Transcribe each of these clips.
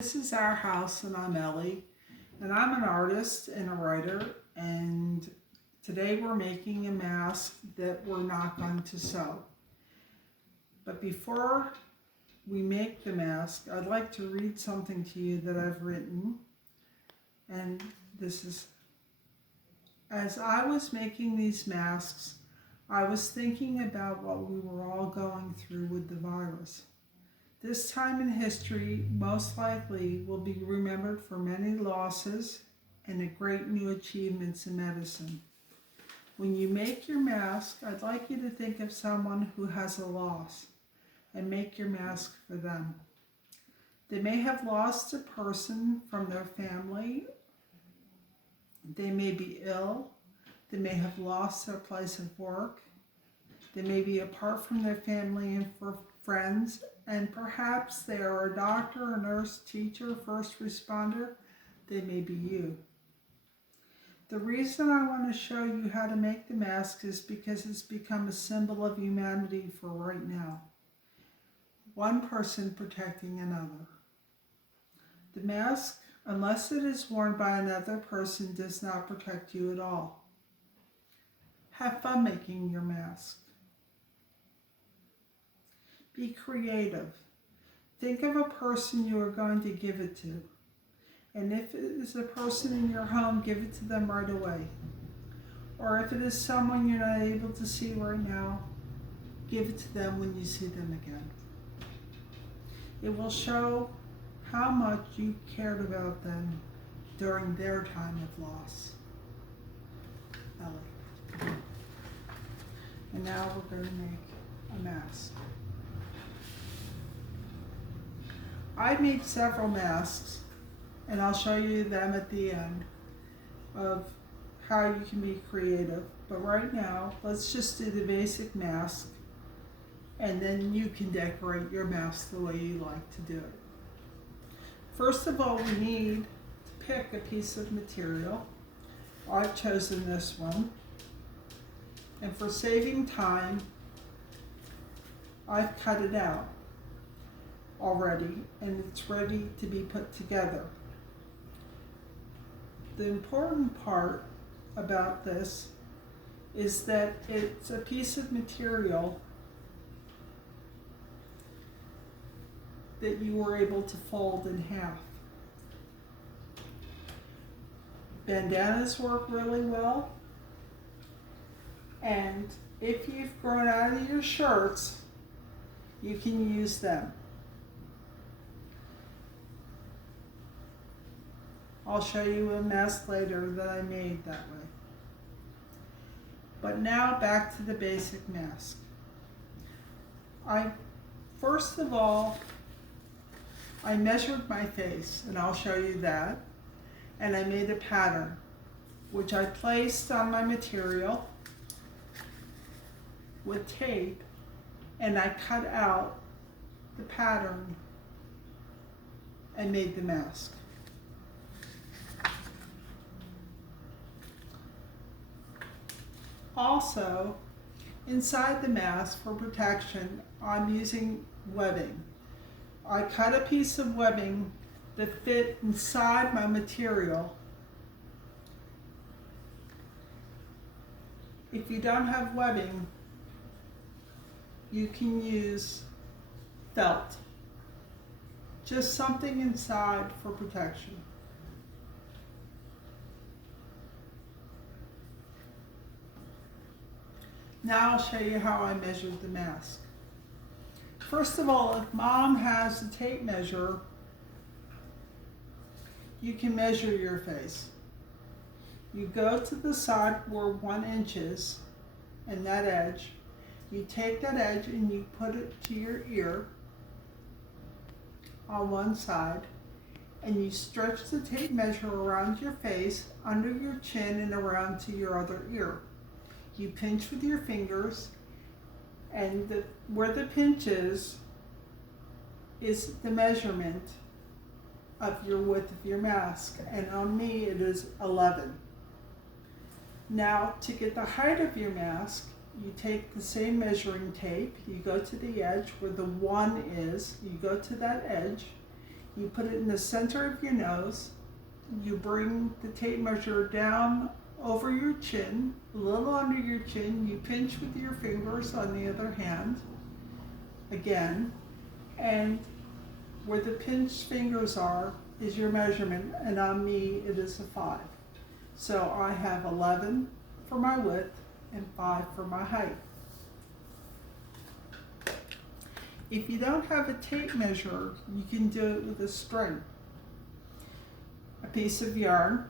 This is our house, and I'm Ellie, and I'm an artist and a writer, and today we're making a mask that we're not going to sew. But before we make the mask, I'd like to read something to you that I've written, and this is, as I was making these masks, I was thinking about what we were all going through with the virus. This time in history most likely will be remembered for many losses and the great new achievements in medicine. When you make your mask, I'd like you to think of someone who has a loss and make your mask for them. They may have lost a person from their family. They may be ill. They may have lost their place of work. They may be apart from their family and friends, and perhaps they are a doctor, a nurse, teacher, first responder. They may be you. The reason I want to show you how to make the mask is because it's become a symbol of humanity for right now. One person protecting another. The mask, unless it is worn by another person, does not protect you at all. Have fun making your mask. Be creative. Think of a person you are going to give it to. And if it is a person in your home, give it to them right away. Or if it is someone you're not able to see right now, give it to them when you see them again. It will show how much you cared about them during their time of loss. Ellie. And now we're going to make a mask. I made several masks, and I'll show you them at the end of how you can be creative. But right now, let's just do the basic mask, and then you can decorate your mask the way you like to do it. First of all, we need to pick a piece of material. I've chosen this one, and for saving time, I've cut it out already, and it's ready to be put together. The important part about this is that it's a piece of material that you were able to fold in half. Bandanas work really well, and if you've grown out of your shirts, you can use them. I'll show you a mask later that I made that way. But now back to the basic mask. First of all, I measured my face, and I'll show you that. And I made a pattern, which I placed on my material with tape, and I cut out the pattern and made the mask. Also, inside the mask for protection, I'm using webbing. I cut a piece of webbing that fit inside my material. If you don't have webbing, you can use felt. Just something inside for protection. Now I'll show you how I measured the mask. First of all, if Mom has a tape measure, you can measure your face. You go to the side where 1 inch is, and that edge. You take that edge and you put it to your ear on one side, and you stretch the tape measure around your face, under your chin, and around to your other ear. You pinch with your fingers, and where the pinch is the measurement of your width of your mask, and on me it is 11. Now, to get the height of your mask, you take the same measuring tape, you go to the edge where the 1 is, you go to that edge, You put it in the center of your nose. You bring the tape measure down over your chin, a little under your chin. You pinch with your fingers on the other hand, again, and where the pinched fingers are is your measurement, and on me it is a 5. So I have 11 for my width and 5 for my height. If you don't have a tape measure, you can do it with a string. A piece of yarn.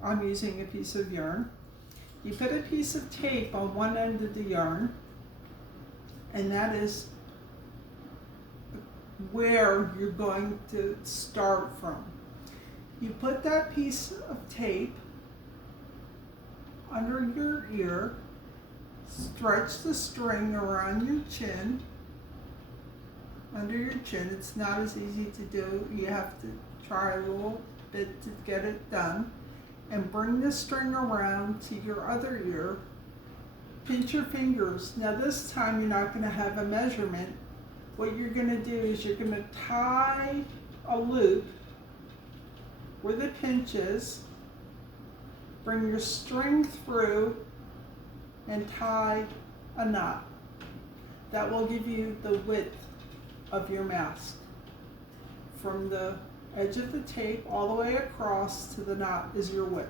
I'm using a piece of yarn. You put a piece of tape on one end of the yarn, and that is where you're going to start from. You put that piece of tape under your ear, stretch the string around your chin, under your chin. It's not as easy to do. You have to try a little bit to get it done. And bring the string around to your other ear. Pinch your fingers. Now this time you're not going to have a measurement. What you're going to do is you're going to tie a loop where the pinch is, bring your string through, and tie a knot. That will give you the width of your mask. From the edge of the tape all the way across to the knot is your width.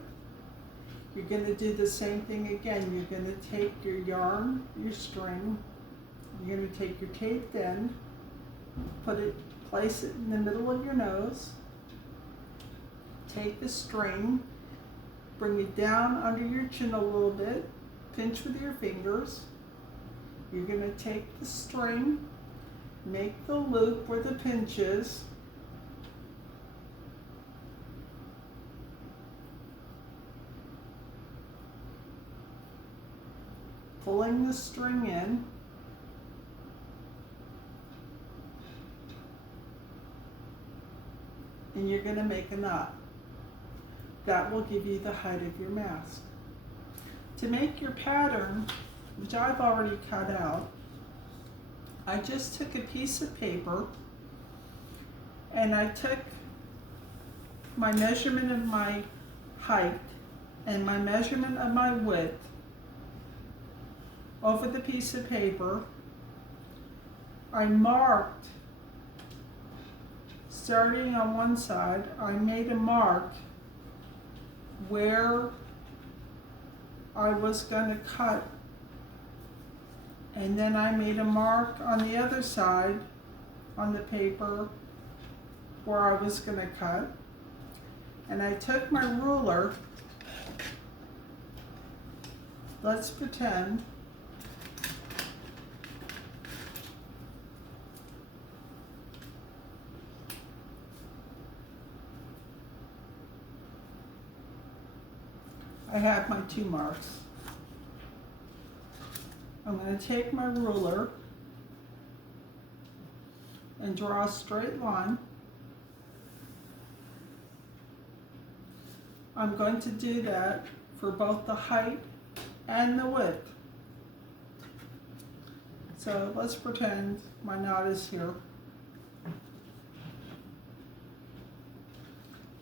You're going to do the same thing again. You're going to take your yarn, your string, you're going to take your taped end, place it in the middle of your nose, take the string, bring it down under your chin a little bit, pinch with your fingers. You're going to take the string, make the loop where the pinch is, pulling the string in, and you're going to make a knot. That will give you the height of your mask. To make your pattern, which I've already cut out, I just took a piece of paper and I took my measurement of my height and my measurement of my width over the piece of paper. I marked, starting on one side, I made a mark where I was going to cut, and then I made a mark on the other side on the paper where I was going to cut, and I took my ruler. Let's pretend I have my 2 marks. I'm going to take my ruler and draw a straight line. I'm going to do that for both the height and the width. So let's pretend my knot is here.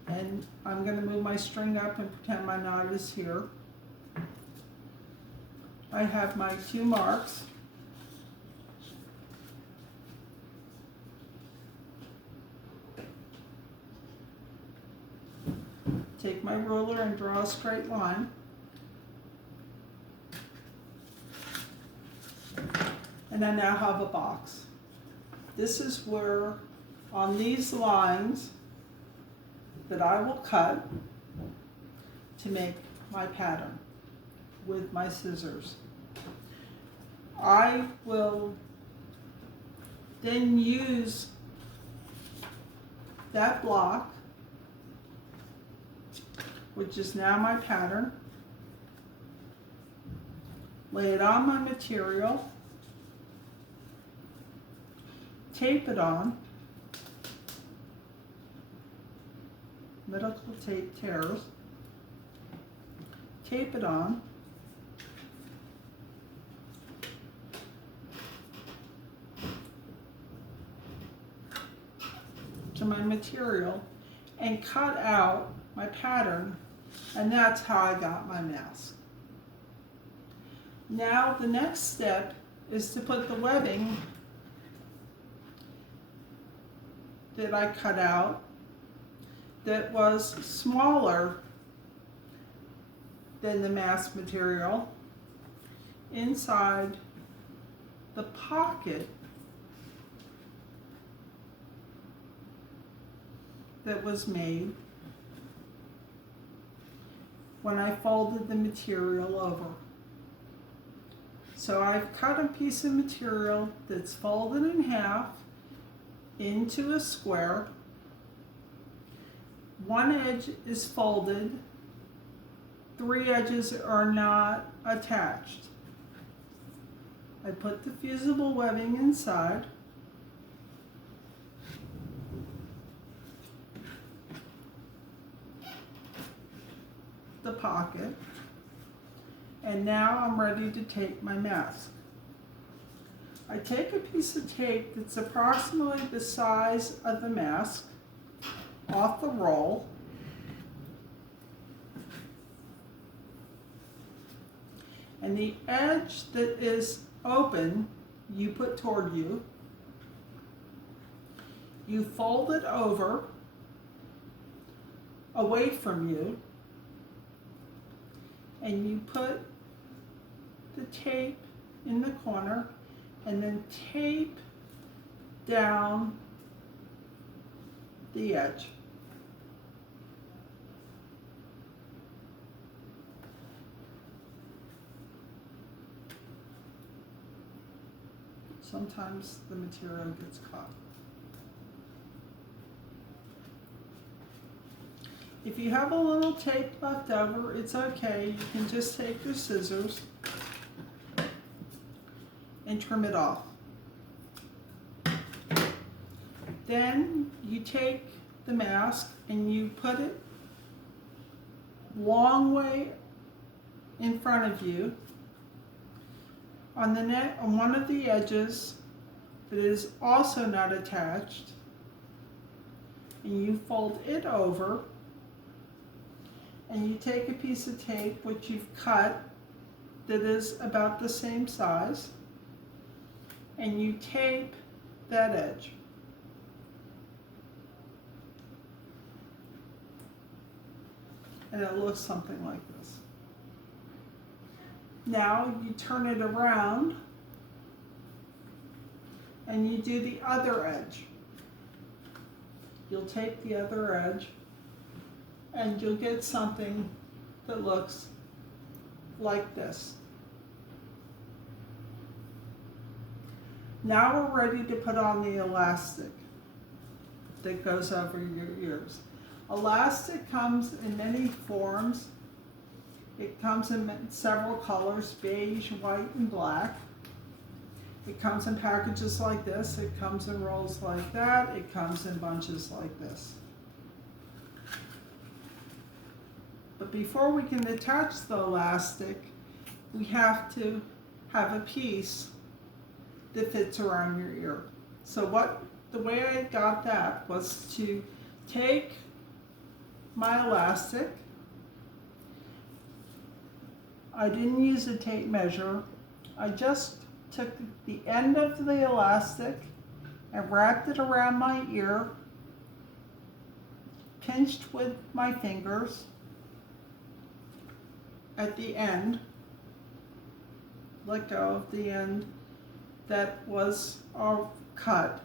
And I'm going to move my string up and pretend my knot is here. I have my 2 marks. Take my ruler and draw a straight line. And I now have a box. This is where, on these lines, that I will cut to make my pattern with my scissors. I will then use that block, which is now my pattern, lay it on my material, tape it on. Medical tape tears. Tape it on. To my material and cut out my pattern, and that's how I got my mask. Now the next step is to put the webbing that I cut out that was smaller than the mask material inside the pocket that was made when I folded the material over. So I've cut a piece of material that's folded in half into a square. One edge is folded, 3 edges are not attached. I put the fusible webbing inside. The pocket, and now I'm ready to tape my mask. I take a piece of tape that's approximately the size of the mask off the roll, and the edge that is open you put toward you. You fold it over away from you, and you put the tape in the corner and then tape down the edge. Sometimes the material gets caught. If you have a little tape left over, it's okay. You can just take your scissors and trim it off. Then you take the mask and you put it long way in front of you on the net, on one of the edges that is also not attached, and you fold it over, and you take a piece of tape which you've cut that is about the same size, and you tape that edge. And it looks something like this. Now you turn it around and you do the other edge. You'll take the other edge and you'll get something that looks like this. Now we're ready to put on the elastic that goes over your ears. Elastic comes in many forms. It comes in several colors, beige, white, and black. It comes in packages like this. It comes in rolls like that. It comes in bunches like this. But before we can attach the elastic, we have to have a piece that fits around your ear. So the way I got that was to take my elastic. I didn't use a tape measure. I just took the end of the elastic and wrapped it around my ear, pinched with my fingers at the end, let go of the end that was all cut.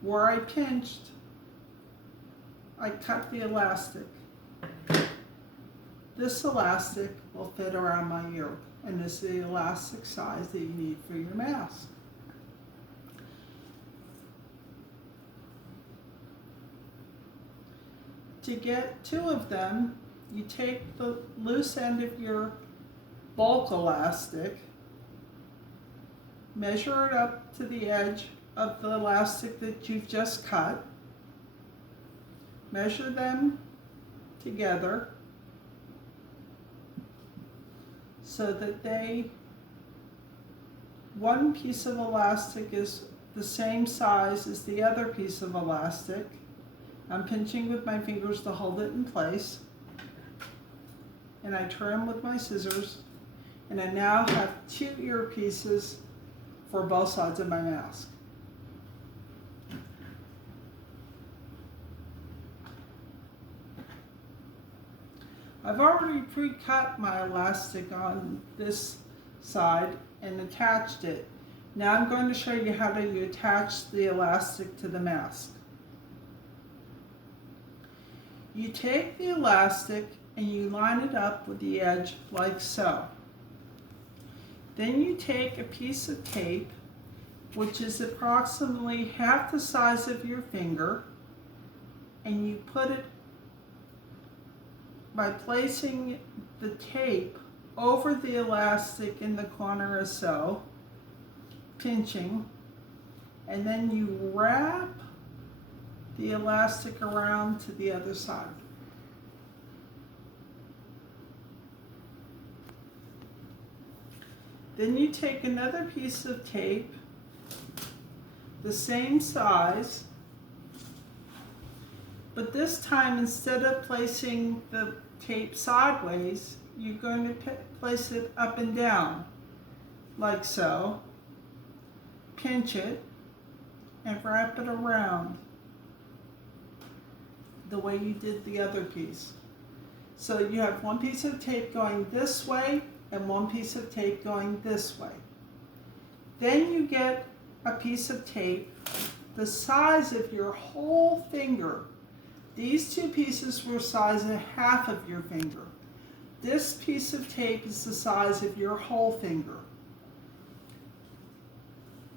Where I pinched, I cut the elastic. This elastic will fit around my ear, and this is the elastic size that you need for your mask. To get 2 of them, you take the loose end of your bulk elastic, measure it up to the edge of the elastic that you've just cut, measure them together so that one piece of elastic is the same size as the other piece of elastic, I'm pinching with my fingers to hold it in place. And I trim with my scissors. And I now have 2 earpieces for both sides of my mask. I've already pre-cut my elastic on this side and attached it. Now I'm going to show you how to attach the elastic to the mask. You take the elastic and you line it up with the edge like so. Then you take a piece of tape, which is approximately half the size of your finger, and you put it by placing the tape over the elastic in the corner as so, pinching, and then you wrap the elastic around to the other side. Then you take another piece of tape, the same size, but this time instead of placing the tape sideways, you're going to place it up and down, like so. Pinch it and wrap it around the way you did the other piece. So you have one piece of tape going this way and one piece of tape going this way. Then you get a piece of tape the size of your whole finger. These 2 pieces were size of half of your finger. This piece of tape is the size of your whole finger.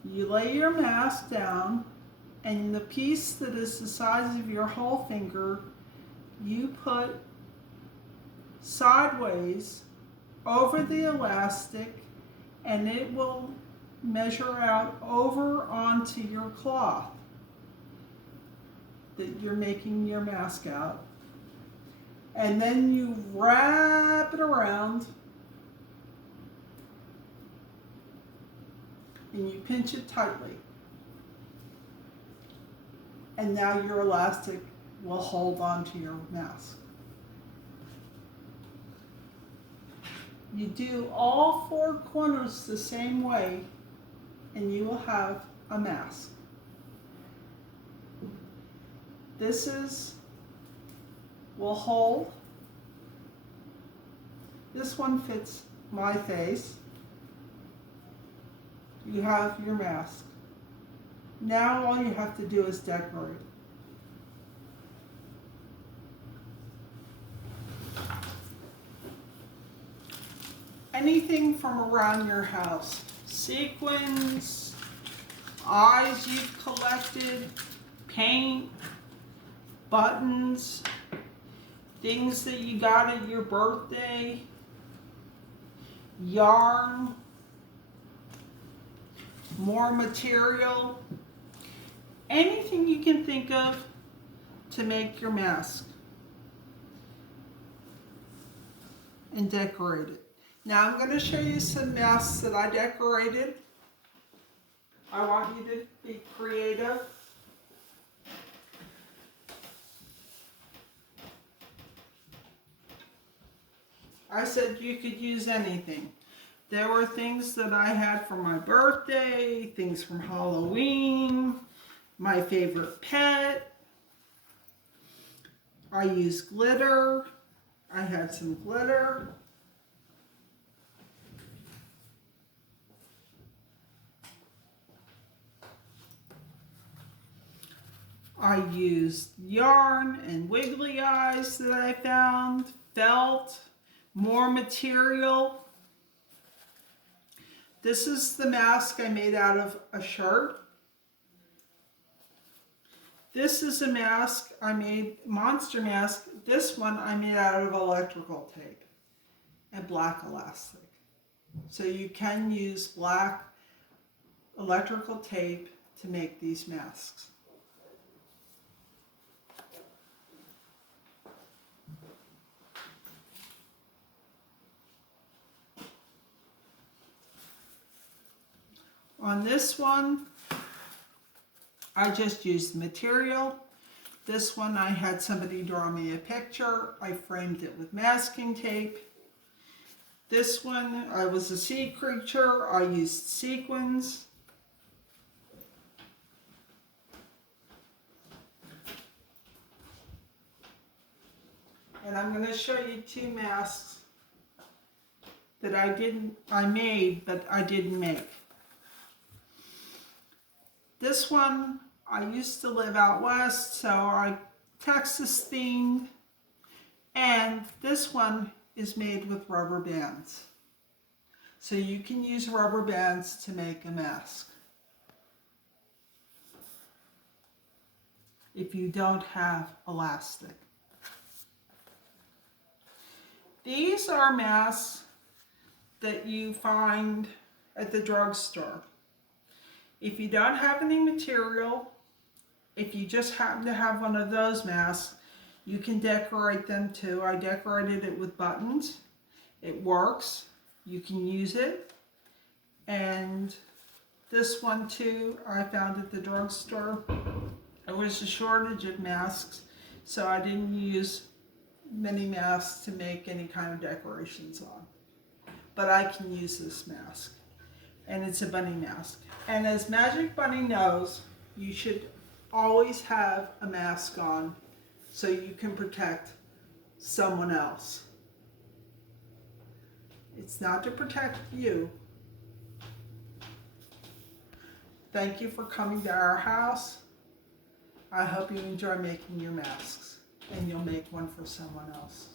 You lay your mask down, and the piece that is the size of your whole finger, you put sideways over the elastic, and it will measure out over onto your cloth that you're making your mask out. And then you wrap it around and you pinch it tightly. And now your elastic will hold onto your mask. You do all 4 corners the same way and you will have a mask. This will hold. This one fits my face. You have your mask. Now all you have to do is decorate. Anything from around your house. Sequins, eyes you've collected, paint, buttons, things that you got at your birthday, yarn, more material, anything you can think of to make your mask and decorate it. Now I'm going to show you some masks that I decorated. I want you to be creative. I said you could use anything. There were things that I had for my birthday, things from Halloween, my favorite pet. I used glitter. I had some glitter. I used yarn and wiggly eyes that I found, felt, more material. This is the mask I made out of a shirt. This is a mask I made, monster mask. This one I made out of electrical tape and black elastic. So you can use black electrical tape to make these masks. On this one, I just used material. This one I had somebody draw me a picture. I framed it with masking tape. This one, I was a sea creature. I used sequins. And I'm going to show you two masks that I made, but I didn't make. This one, I used to live out west, so I Texas themed. And this one is made with rubber bands. So you can use rubber bands to make a mask. If you don't have elastic. These are masks that you find at the drugstore. If you don't have any material, if you just happen to have one of those masks, you can decorate them too. I decorated it with buttons. It works. You can use it. And this one too, I found at the drugstore. There was a shortage of masks, so I didn't use many masks to make any kind of decorations on. But I can use this mask. And it's a bunny mask. And as Magic Bunny knows, you should always have a mask on so you can protect someone else. It's not to protect you. Thank you for coming to our house. I hope you enjoy making your masks and you'll make one for someone else.